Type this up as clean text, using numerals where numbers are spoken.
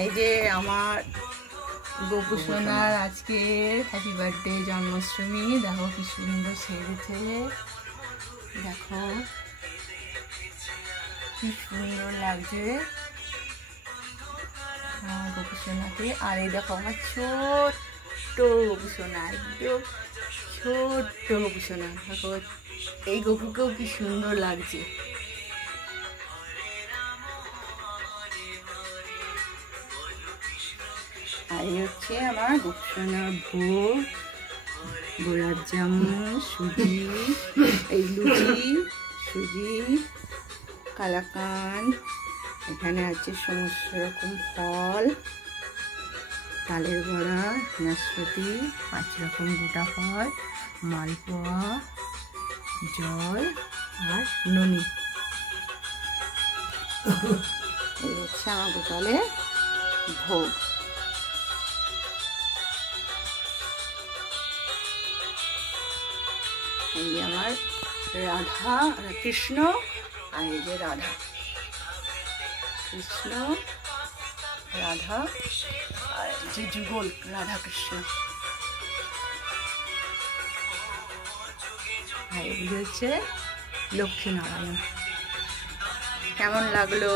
এই যে আমার গোপু সোনার আজকে হ্যাপি বার্থডে জন্মাষ্টমী। দেখো কি সুন্দর সেজেছে, দেখো কি সুন্দর লাগছে আমার গোপু সোনাকে। আর এই দেখো আমার ছোট্ট গোপু সোনা, একদম ছোট্ট গোপু সোনা। দেখো এই গোপুকেও কি সুন্দর লাগছে। আর এই হচ্ছে আমার গোপু সোনার ভোগ, গোলাপ জামুন, সুজি, এই লুচি, সুজি, কালাকান, এখানে আছে সমস্ত রকম ফল, তালের বড়া, নাশপাতি, 5 রকম গোটা ফল, মালপোয়া, জল আর ননি। এই হচ্ছে আমার গোপালের ভোগ। এই যে আমার রাধা, কৃষ্ণ, আর এই যে রাধা, কৃষ্ণ রাধা, আর যে যুগল রাধা কৃষ্ণ। আর এগুলো হচ্ছে লক্ষ্মীনারায়ণ। কেমন লাগলো?